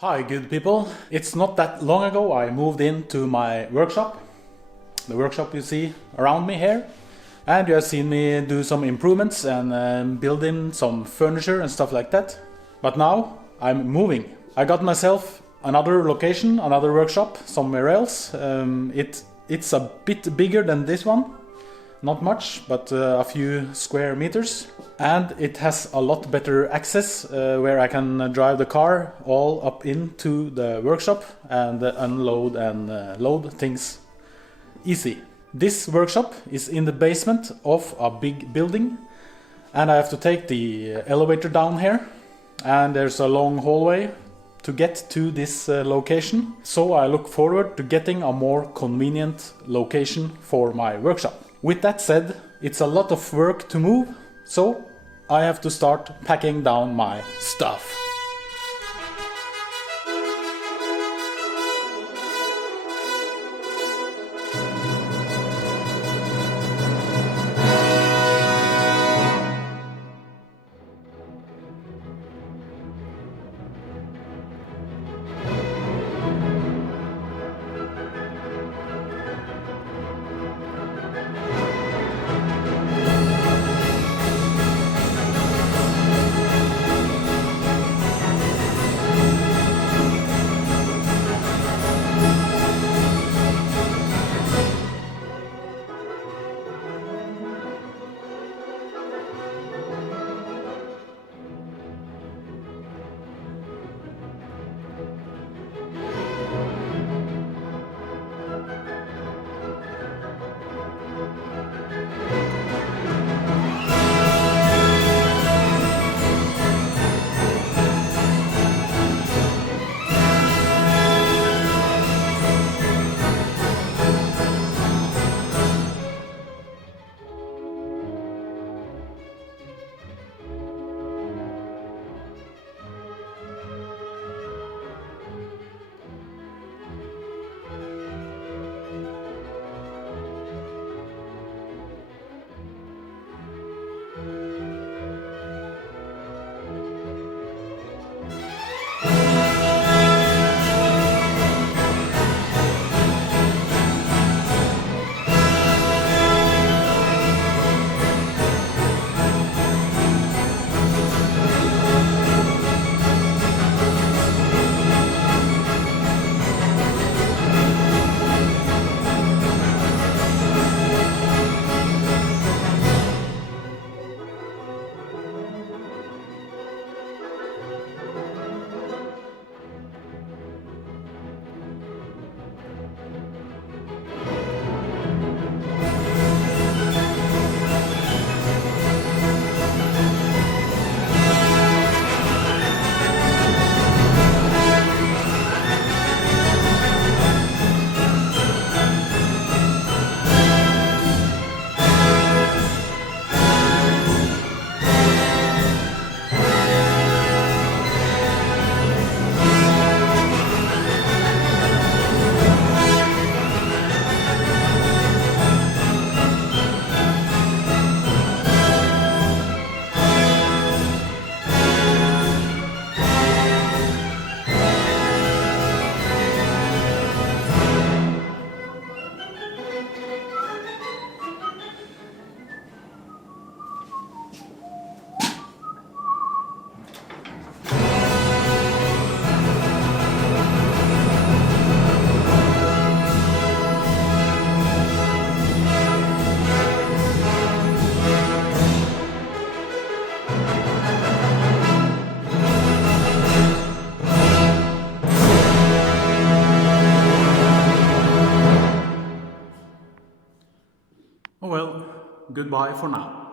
Hi good people, it's not that long ago I moved into my workshop, the workshop you see around me here, and you have seen me do some improvements and build in some furniture and stuff like that. But now I'm moving. I got myself another location, another workshop somewhere else. It's a bit bigger than this one. Not much, but a few square meters. And it has a lot better access where I can drive the car all up into the workshop and unload and load things easy. This workshop is in the basement of a big building and I have to take the elevator down here, and there's a long hallway to get to this location. So I look forward to getting a more convenient location for my workshop. With that said, it's a lot of work to move, so I have to start packing down my stuff. Oh well, goodbye for now.